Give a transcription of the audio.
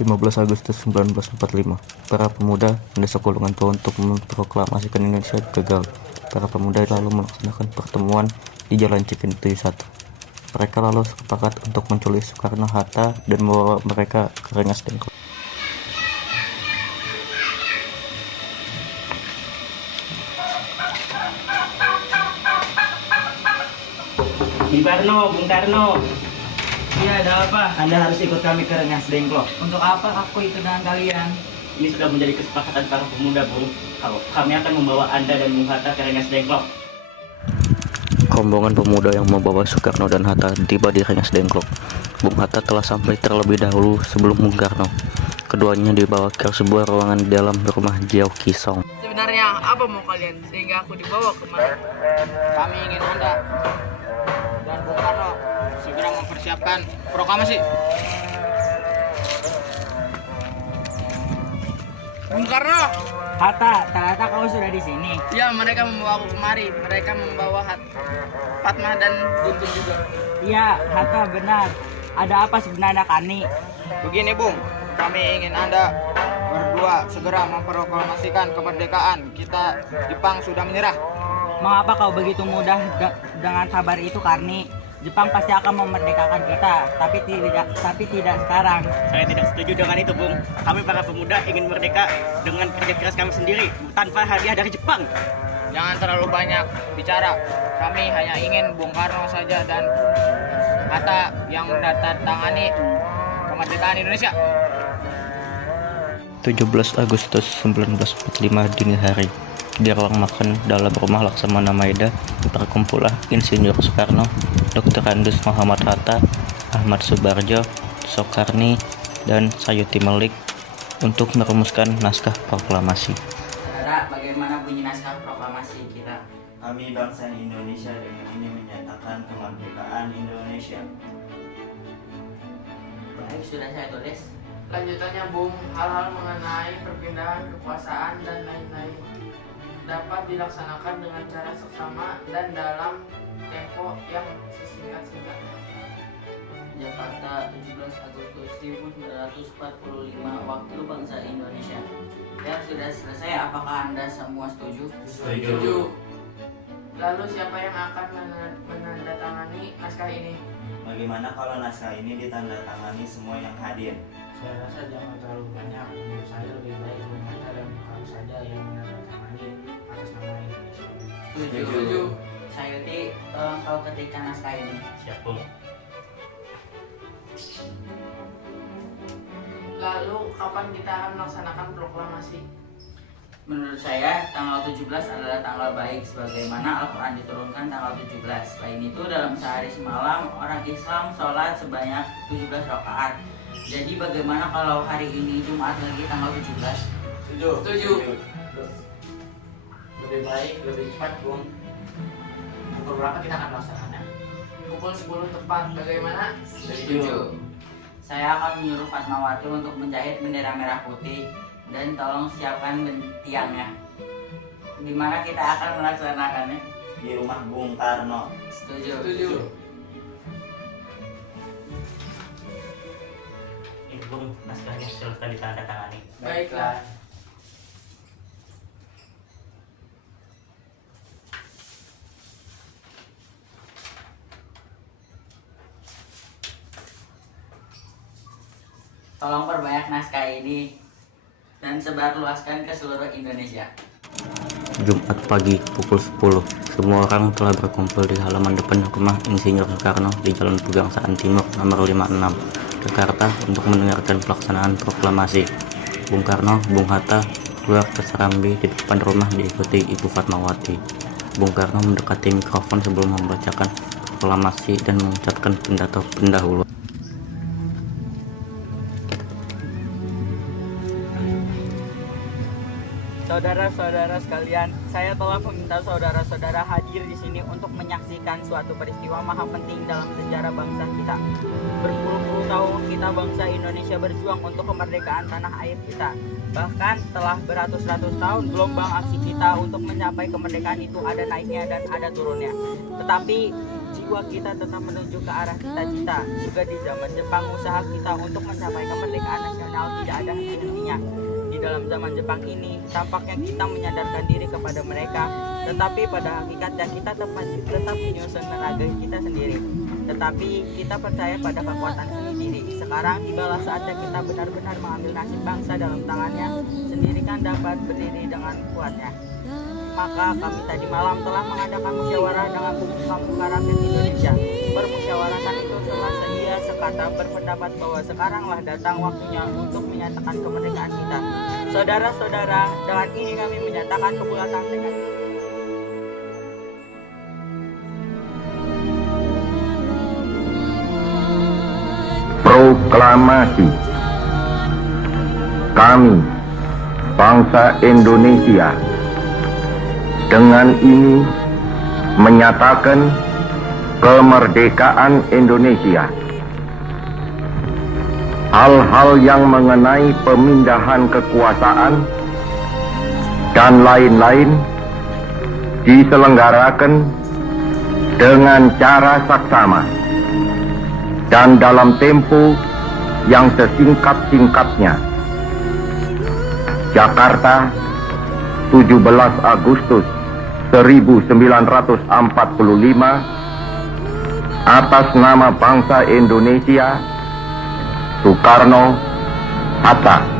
15 Agustus 1945, para pemuda mendesak golongan tua untuk memproklamasikan Indonesia gagal. Para pemuda lalu melaksanakan pertemuan di Jalan Cikini 71. Mereka lalu sepakat untuk menculik Soekarno-Hatta dan membawa mereka ke Rengas Dengklok. Bung Karno. Iya, ada apa? Anda harus ikut kami ke Rengas Dengklok. Untuk apa aku ikut dengan kalian? Ini sudah menjadi kesepakatan para pemuda, Bung. Kami akan membawa Anda dan Bung Hatta ke Rengas Dengklok. Rombongan pemuda yang membawa Soekarno dan Hatta tiba di Rengas Dengklok. Bung Hatta telah sampai terlebih dahulu sebelum Bung Karno. Keduanya dibawa ke sebuah ruangan di dalam rumah Jiao Kisong. Sebenarnya apa mau kalian sehingga aku dibawa kemari? Kami ingin Anda dan Bung Karno segera mempersiapkan proklamasi. Bung Karno. Hatta, ternyata kau sudah di sini. Ya, mereka membawa aku kemari. Mereka membawa Fatmah dan Guntur juga. Iya, Hatta benar. Ada apa sebenarnya Kani? Begini Bung, kami ingin Anda berdua segera memproklamasikan kemerdekaan. Kita Jepang sudah menyerah. Mengapa kau begitu mudah dengan kabar itu, Karni? Jepang pasti akan memerdekakan kita, tapi tidak sekarang. Saya tidak setuju dengan itu, Bung. Kami para pemuda ingin merdeka dengan kerja keras kami sendiri, tanpa hadiah dari Jepang. Jangan terlalu banyak bicara. Kami hanya ingin Bung Karno saja dan Hatta yang menandatangani kemerdekaan Indonesia. 17 Agustus 1945 dini hari. Di ruang makan dalam rumah Laksamana Maeda, berkumpullah Insinyur Soekarno, Dr. Andes Muhammad Hatta, Ahmad Subarjo, Soekarni, dan Sayuti Melik untuk merumuskan naskah proklamasi. Saudara, bagaimana bunyi naskah proklamasi kita? Kami bangsa Indonesia dengan ini menyatakan kemerdekaan Indonesia. Baik, sudah saya tulis. Lanjutannya, Bung, hal-hal mengenai perpindahan kekuasaan dan lain-lain dapat dilaksanakan dengan cara seksama dan dalam tempo yang sesingkat-singkatnya. Jakarta, 17 Agustus 1945, waktu bangsa Indonesia. Ya, sudah selesai. Apakah Anda semua setuju? Setuju. Lalu siapa yang akan menandatangani naskah ini? Bagaimana kalau naskah ini ditandatangani semua yang hadir? Saya rasa jangan terlalu banyak. Menurut saya lebih baik Bung Hatta dan Bung Karno saja yang menandatangani atas nama Indonesia. Setuju. Sayuti, tolong kau ketikkan naskah ini. Siap, Bung. Lalu kapan kita akan melaksanakan proklamasi? Menurut saya, tanggal 17 adalah tanggal baik sebagaimana Al-Quran diturunkan tanggal 17. Selain itu, dalam sehari semalam, orang Islam sholat sebanyak 17 rakaat. Jadi bagaimana kalau hari ini Jumat lagi tanggal 17? Setuju. Lebih baik, lebih cepat Bung. Pukul berapa kita akan melaksanakannya? Pukul 10 tepat. Bagaimana? Setuju. Saya akan menyuruh Fatmawati untuk menjahit bendera merah putih dan tolong siapkan tiangnya. Di mana kita akan melaksanakannya? Di rumah Bung Karno. Setuju. Ini, Bung, naskahnya silahkan ditandatangani. Baiklah. Tolong perbanyak naskah ini dan sebarluaskan ke seluruh Indonesia. Jumat pagi pukul 10, semua orang telah berkumpul di halaman depan rumah Insinyur Soekarno di Jalan Pegangsaan Timur nomor 56, Jakarta untuk mendengarkan pelaksanaan proklamasi. Bung Karno, Bung Hatta keluar ke serambi di depan rumah diikuti Ibu Fatmawati. Bung Karno mendekati mikrofon sebelum membacakan proklamasi dan mengucapkan pidato pendahuluan. Saudara-saudara sekalian, saya telah meminta saudara-saudara hadir di sini untuk menyaksikan suatu peristiwa maha penting dalam sejarah bangsa kita. Berpuluh-puluh tahun kita bangsa Indonesia berjuang untuk kemerdekaan tanah air kita. Bahkan telah beratus-ratus tahun gelombang aksi kita untuk mencapai kemerdekaan itu ada naiknya dan ada turunnya. Tetapi jiwa kita tetap menuju ke arah cita-cita. Juga di zaman Jepang, usaha kita untuk mencapai kemerdekaan nasional tidak ada henti-hentinya. Di dalam zaman Jepang ini, tampaknya kita menyadarkan diri kepada mereka, tetapi pada hakikatnya kita tetap menyusun tenaga kita sendiri. Tetapi kita percaya pada kekuatan sendiri. Sekarang tibalah saatnya kita benar-benar mengambil nasib bangsa dalam tangannya, sendiri kan dapat berdiri dengan kuatnya. Maka kami tadi malam telah mengadakan musyawarah dengan pemuka rakyat Indonesia. Permusyawaratan itu telah seia sekata berpendapat bahwa sekaranglah datang waktunya untuk menyatakan kemerdekaan kita. Saudara-saudara, dengan ini kami menyatakan kebulatan dengan proklamasi. Kami, bangsa Indonesia, dengan ini menyatakan kemerdekaan Indonesia. Hal-hal yang mengenai pemindahan kekuasaan dan lain-lain diselenggarakan dengan cara saksama dan dalam tempo yang sesingkat-singkatnya. Jakarta, 17 Agustus 1945, atas nama bangsa Indonesia, Soekarno, Hatta.